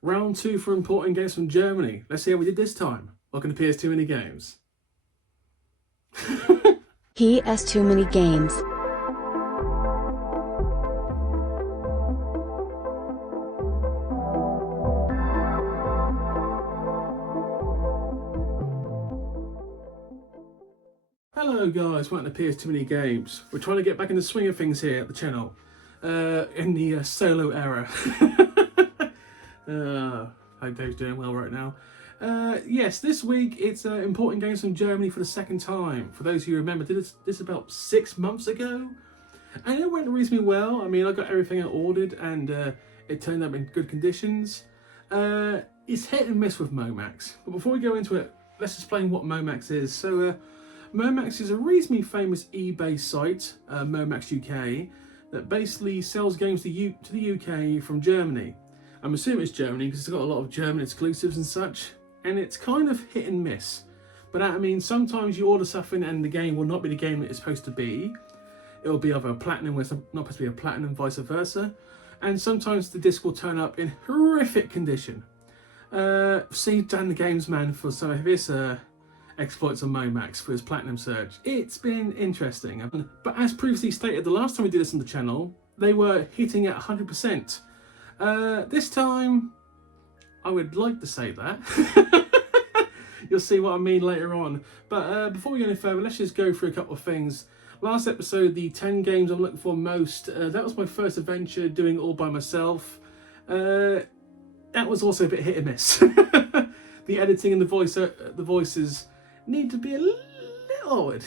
Round 2 for importing games from Germany. Let's see how we did this time. Welcome to PS Too Many Games. PS Too Many Games. Hello guys, welcome to PS Too Many Games. We're trying to get back in the swing of things here at the channel. In the solo era. Hope Dave's doing well right now. Yes, this week it's importing games from Germany for the second time. For those of you who remember, did this about 6 months ago, and it went reasonably well. I mean, I got everything I ordered, and it turned up in good conditions. It's hit and miss with Momax. But before we go into it, let's explain what Momax is. So, Momax is a reasonably famous eBay site, Momax UK, that basically sells games to the UK from Germany. I'm assuming it's Germany because it's got a lot of German exclusives and such, and it's kind of hit and miss. But that means sometimes you order something and the game will not be the game that it's supposed to be. It will be either a platinum where it's not supposed to be a platinum, vice versa. And sometimes the disc will turn up in horrific condition. See Dan the Games Man for some of his exploits on Momax for his platinum search. It's been interesting. But as previously stated, the last time we did this on the channel, they were hitting at 100%. This time, I would like to say that. You'll see what I mean later on. But before we go any further, let's just go through a couple of things. Last episode, the 10 games I'm looking for most, that was my first adventure doing it all by myself. That was also a bit hit and miss. The editing and the voices need to be a little odd.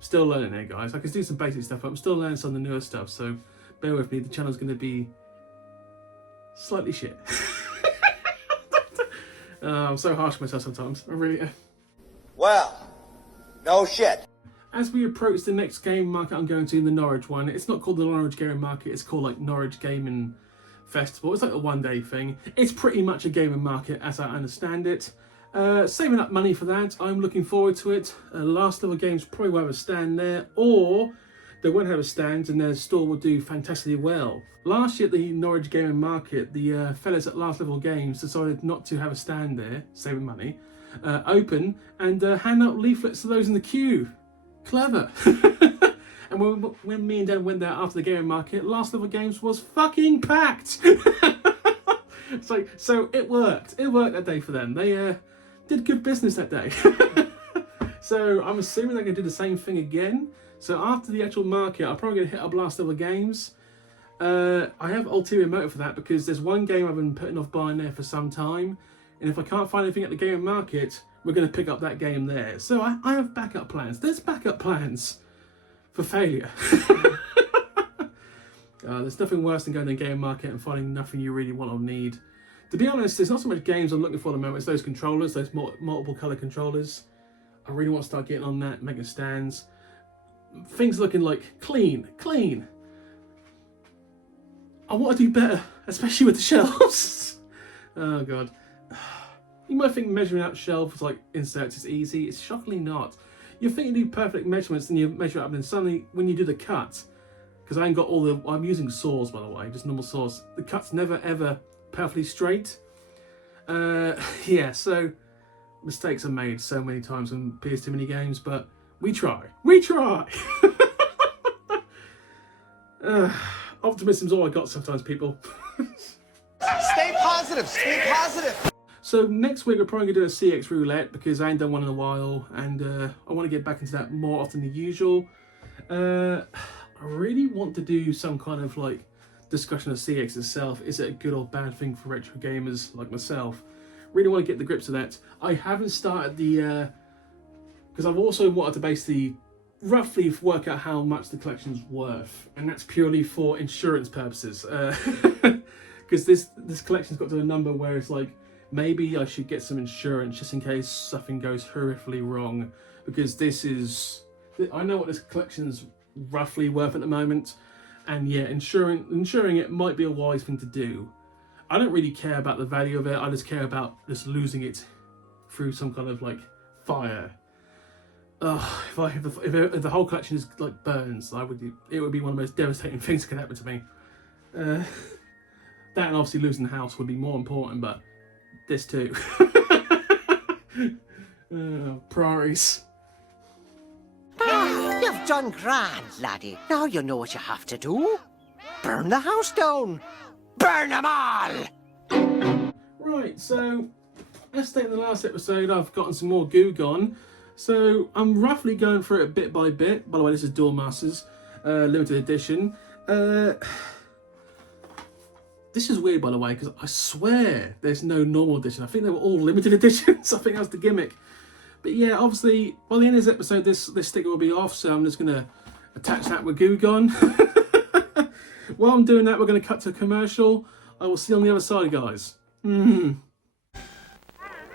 Still learning here, guys. I can do some basic stuff, but I'm still learning some of the newer stuff, so bear with me. The channel's going to be slightly shit. I'm so harsh on myself sometimes. I really am. Well, no shit. As we approach the next game market I'm going to, the Norwich one, it's not called the Norwich Gaming Market, it's called like Norwich Gaming Festival. It's like a one-day thing. It's pretty much a gaming market as I understand it. Saving up money for that, I'm looking forward to it. Last Level Games probably will have a stand there, or they won't have a stand and their store will do fantastically well. Last year at the Norwich Gaming Market, the fellas at Last Level Games decided not to have a stand there, saving money, open, and hand out leaflets to those in the queue. Clever. And when me and Dan went there after the gaming market, Last Level Games was fucking packed. So it worked. It worked that day for them. They did good business that day. So I'm assuming they're going to do the same thing again. So after the actual market, I'm probably going to hit up Last Level Games. I have ulterior motive for that because there's one game I've been putting off buying there for some time. And if I can't find anything at the gaming market, we're going to pick up that game there. So I have backup plans. There's backup plans for failure. There's nothing worse than going to the game market and finding nothing you really want or need. To be honest, there's not so much games I'm looking for at the moment. It's those controllers, those multiple colour controllers. I really want to start getting on that, making stands. Things looking like clean. I want to do better, especially with the shelves. Oh god. You might think measuring out shelves like inserts is easy. It's shockingly not. You think you do perfect measurements, then you measure it up, and suddenly when you do the cut, because I ain't got all the, I'm using saws by the way, just normal saws. The cut's never ever perfectly straight. Yeah, so mistakes are made so many times on PS Too Many Games, but we try. Optimism's all I got sometimes, people. Stay positive, stay positive. So next week we're probably going to do a CX roulette because I ain't done one in a while, and I want to get back into that more often than usual. I really want to do some kind of like discussion of CX itself. Is it a good or bad thing for retro gamers like myself? Really want to get the grips of that. I haven't started the because I've also wanted to basically roughly work out how much the collection's worth, and that's purely for insurance purposes. Because this collection's got to a number where it's like, maybe I should get some insurance just in case something goes horrifically wrong, because this is, I know what this collection's roughly worth at the moment, and yeah, insuring it might be a wise thing to do. I don't really care about the value of it, I just care about just losing it through some kind of like fire. If the whole collection is like burns, it would be one of the most devastating things that could happen to me. That and obviously losing the house would be more important, but this too. Priorities. You've done grand, laddie. Now you know what you have to do. Burn the house down. Burn them all! Right, so as stated in the last episode, I've gotten some more goo gone. So I'm roughly going through it bit by bit. By the way, this is Duel Masters limited edition. This is weird, by the way, because I swear there's no normal edition. I think they were all limited editions. I think that's the gimmick. But yeah, obviously, by the end of this episode, this sticker will be off, so I'm just going to attach that with Goo Gone. While I'm doing that, we're going to cut to a commercial. I will see you on the other side, guys.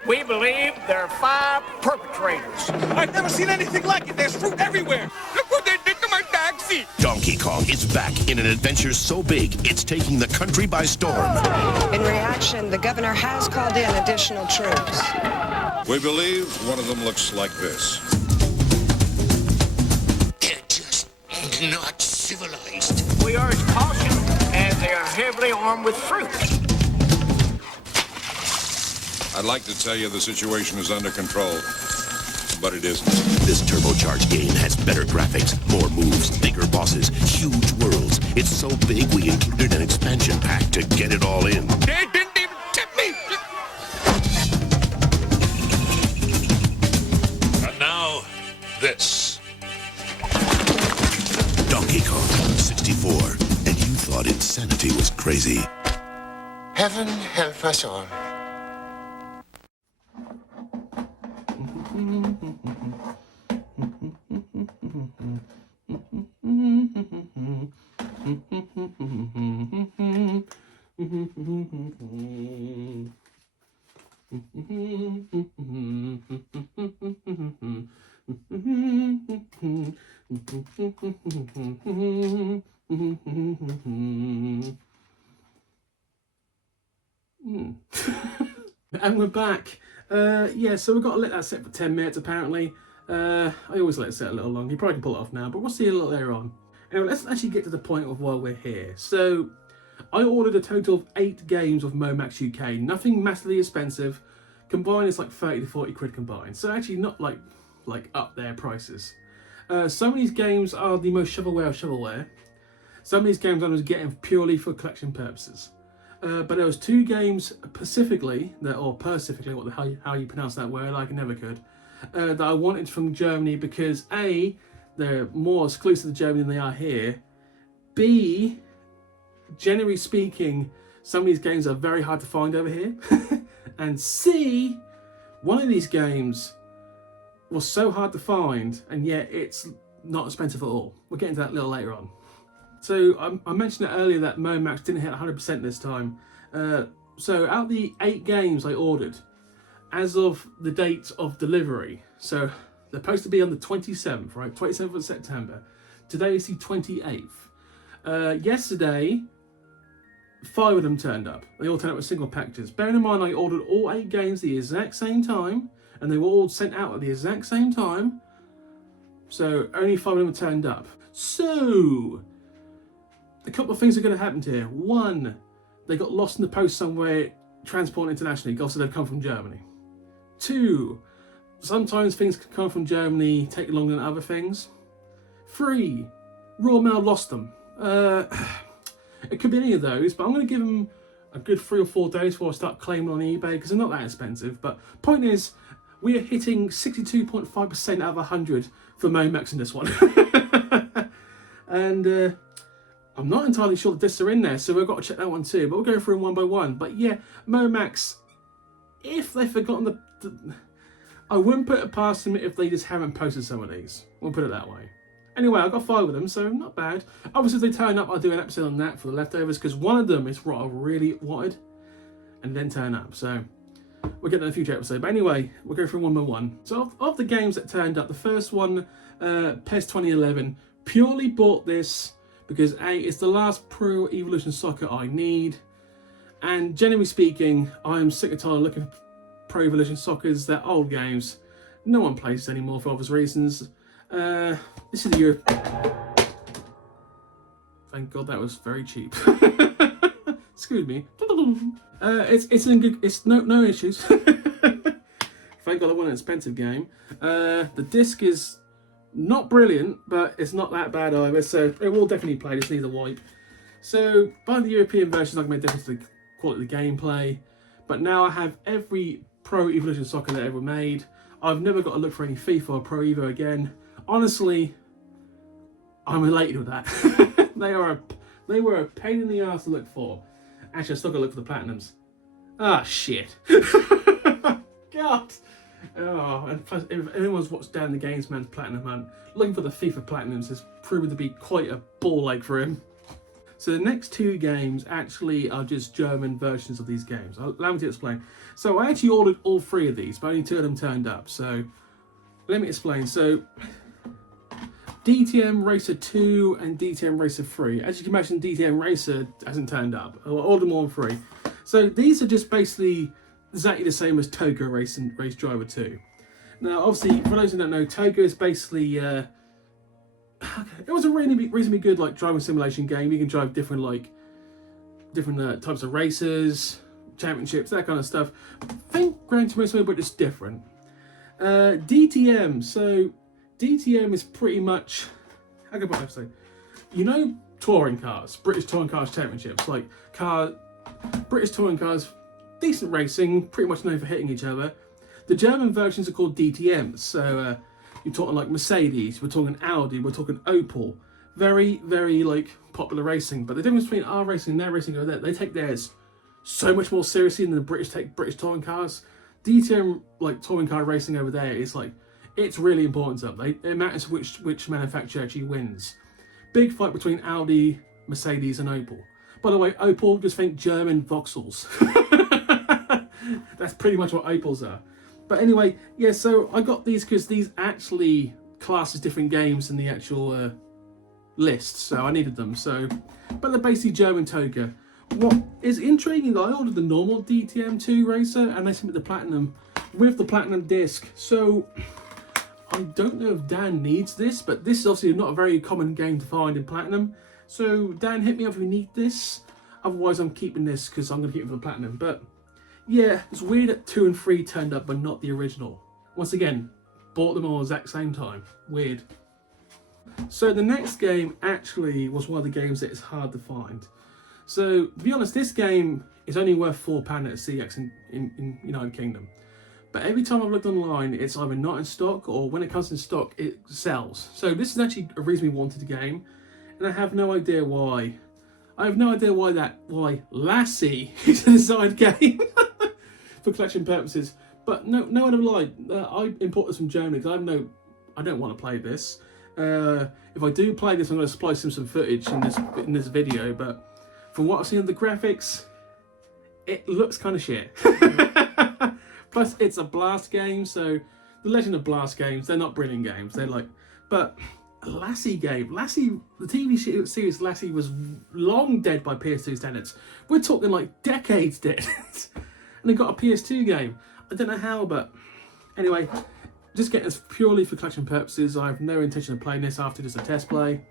We believe there are 5 perpetrators. I've never seen anything like it. There's fruit everywhere. Look what they did to my taxi. Donkey Kong is back in an adventure so big, it's taking the country by storm. In reaction, the governor has called in additional troops. We believe one of them looks like this. They're just not civilized. We urge caution, as they are heavily armed with fruit. I'd like to tell you the situation is under control, but it isn't. This turbocharged game has better graphics, more moves, bigger bosses, huge worlds. It's so big we included an expansion pack to get it all in. They didn't even tip me. And now, this. Donkey Kong 64. And you thought insanity was crazy. Heaven help us all. And we're back. Yeah, so we've got to let that sit for 10 minutes apparently. I always let it sit a little long. You probably can pull it off now, but we'll see a little later on. Anyway, let's actually get to the point of why we're here. So, I ordered a total of 8 games of Momax UK. Nothing massively expensive. Combined, it's like 30 to 40 quid combined. So actually not like up there prices. Some of these games are the most shovelware of shovelware. Some of these games I was getting purely for collection purposes. But there was 2 games specifically, how you pronounce that word, I never could, that I wanted from Germany because A, they're more exclusive to Germany than they are here. B, generally speaking, some of these games are very hard to find over here. And C, one of these games was so hard to find, and yet it's not expensive at all. We'll get into that a little later on. So I mentioned it earlier that Momax didn't hit 100% this time. So out of the 8 games I ordered, as of the date of delivery, so they're supposed to be on the 27th, right? 27th of September. Today is the 28th. Yesterday, 5 of them turned up. They all turned up with single packages. Bearing in mind I ordered all 8 games the exact same time, and they were all sent out at the exact same time. So only 5 of them turned up. So a couple of things are going to happen here. 1, they got lost in the post somewhere, transported internationally. Obviously, they've come from Germany. 2, sometimes things can come from Germany, take longer than other things. 3, Royal Mail lost them. It could be any of those, but I'm going to give them a good 3 or 4 days before I start claiming on eBay because they're not that expensive. But point is, we are hitting 62.5% out of 100 for Momax in this one. And I'm not entirely sure the discs are in there, so we've got to check that one too. But we'll go through them one by one. But yeah, Momax, if they've forgotten I wouldn't put it past them if they just haven't posted some of these. We'll put it that way. Anyway, I've got 5 of them, so not bad. Obviously, if they turn up, I'll do an episode on that for the leftovers, because one of them is what I really wanted, and then turn up. So we'll get to a future episode. But anyway, we'll go through one by one. So of the games that turned up, the first one, PES 2011, purely bought this because A, it's the last Pro Evolution Soccer I need, and generally speaking, I'm sick and tired of looking for Pro Evolution Soccers. They're old games. No one plays anymore for obvious reasons. This is the year. Thank God that was very cheap. It's excuse me. It's in good. It's no issues. Thank God I want an expensive game. The disc is not brilliant, but it's not that bad either. So it will definitely play. Just needs a wipe. So buying the European version is not going to make a difference to the quality of the gameplay. But now I have every Pro Evolution Soccer that I ever made. I've never got to look for any FIFA or Pro Evo again. Honestly, I'm elated with that. They were a pain in the ass to look for. Actually, I still got to look for the Platinums. Ah, shit. God. Oh, and plus, if anyone's watched Dan the Games Man's Platinum Hunt, looking for the FIFA Platinums has proven to be quite a ball ache for him. So the next two games actually are just German versions of these games. Allow me to explain. So I actually ordered all three of these, but only two of them turned up. So let me explain. So DTM Racer 2 and DTM Racer 3. As you can imagine, DTM Racer hasn't turned up. I ordered them all three. So these are just basically exactly the same as Togo Race Driver 2. Now, obviously, for those who don't know, Togo is basically it was a reasonably good like driving simulation game. You can drive different types of races, championships, that kind of stuff. Think Gran Turismo, but just different. DTM. So DTM is pretty much, how can I say, you know, touring cars, British Touring Cars Championships, like British touring cars, decent racing, pretty much known for hitting each other. The German versions are called DTMs. So you're talking like Mercedes, we're talking Audi, we're talking Opel. Very, very like popular racing. But the difference between our racing and their racing over there, they take theirs so much more seriously than the British take British touring cars. DTM like touring car racing over there is like, it's really important to them. It matters which manufacturer actually wins. Big fight between Audi, Mercedes and Opel. By the way, Opel, just think German Vauxhalls. That's pretty much what Opels are. But anyway, yeah, so I got these because these actually class as different games in the actual list, so I needed them. So, but they're basically German Toga. What is intriguing, I ordered the normal DTM2 racer and they sent me the Platinum with the Platinum disc. So I don't know if Dan needs this, but this is obviously not a very common game to find in Platinum. So Dan, hit me up if you need this. Otherwise, I'm keeping this because I'm going to keep it for the Platinum. But yeah, it's weird that 2 and 3 turned up, but not the original. Once again, bought them all at the exact same time. Weird. So the next game actually was one of the games that is hard to find. So to be honest, this game is only worth £4 at CX in United Kingdom. But every time I've looked online, it's either not in stock or when it comes in stock, it sells. So this is actually a reasonably wanted game, and I have no idea why. I have no idea why Lassie is a designed game for collection purposes. But no one ever lied. I import this from Germany because I don't want to play this. If I do play this, I'm going to splice in some footage in this video. But from what I've seen of the graphics, it looks kind of shit. Plus, it's a Blast game, so the Legend of Blast games, they're not brilliant games. They're like, but a Lassie game, the TV series Lassie was long dead by PS2 standards. We're talking like decades dead. And they got a PS2 game. I don't know how, but anyway, just getting this purely for collection purposes. I have no intention of playing this after just a test play.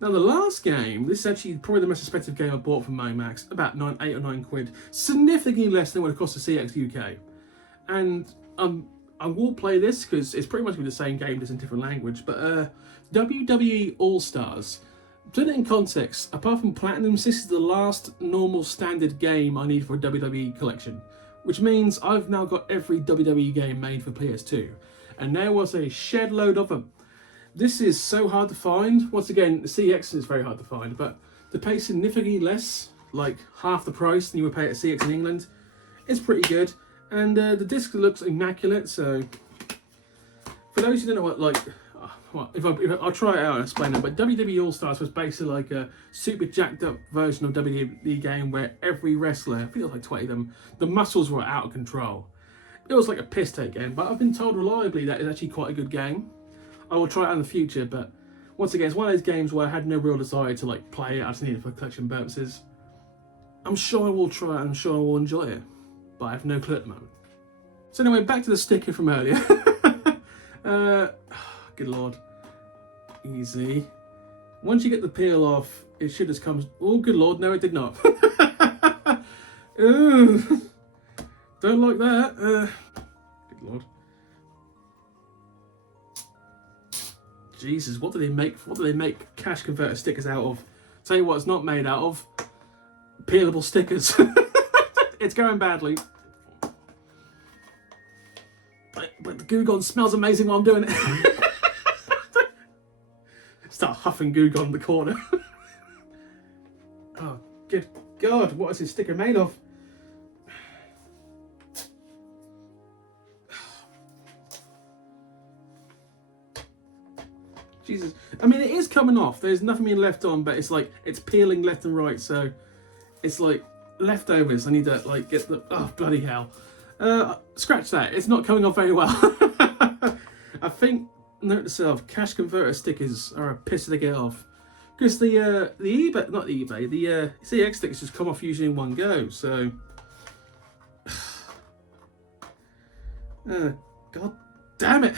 Now the last game, this is actually probably the most expensive game I bought from Momax, about 8 or 9 quid, significantly less than what it cost to CX UK. And I will play this because it's pretty much the same game, just in different language, but WWE All-Stars. To put it in context, apart from Platinums, this is the last normal standard game I need for a WWE collection, which means I've now got every WWE game made for PS2, and there was a shed load of them. This is so hard to find. Once again, the CX is very hard to find, but to pay significantly less, like half the price than you would pay at CX in England, it's pretty good. And the disc looks immaculate, so for those who don't know I'll try it out and explain it, but WWE All-Stars was basically like a super jacked up version of WWE game where every wrestler, I think it was like 20 of them, the muscles were out of control. It was like a piss take game, but I've been told reliably that it's actually quite a good game. I will try it out in the future, but once again, it's one of those games where I had no real desire to like play it. I just need it for collection purposes. I'm sure I will try it, I'm sure I will enjoy it, but I have no clue at the moment. So anyway, back to the sticker from earlier. Good lord. Easy. Once you get the peel off, it should just come. Oh, good lord, no, it did not. Ooh, don't like that. Good lord. Jesus, what do they make? What do they make cash converter stickers out of? Tell you what, it's not made out of peelable stickers. It's going badly. But the Goo Gone smells amazing while I'm doing it. Start huffing Goo Gone in the corner. Oh, good God, what is this sticker made of? Jesus. I mean, it is coming off. There's nothing being left on, but it's like, it's peeling left and right, so it's like leftovers. I need to like get the, oh, bloody hell. Scratch that. It's not coming off very well. I think, note to self, cash converter stickers are a piss to get off. Because the eBay, not the eBay, the CX stickers just come off usually in one go, so. God damn it.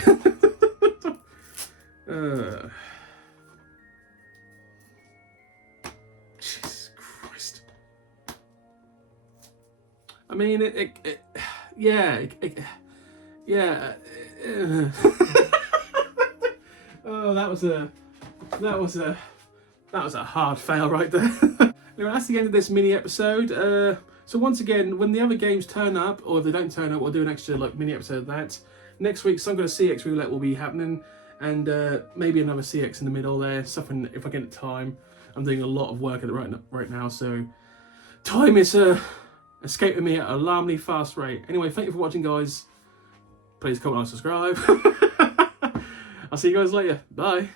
Jesus Christ. I mean, yeah. Oh, that was a hard fail right there. Anyway, that's the end of this mini episode. So once again, when the other games turn up, or if they don't turn up, we'll do an extra like mini episode of that. Next week, some kind of CX roulette will be happening, and maybe another CX in the middle there. Something if I get the time. I'm doing a lot of work at it right now, so time is escaping me at an alarmingly fast rate. Anyway, thank you for watching, guys. Please comment and subscribe. I'll see you guys later. Bye.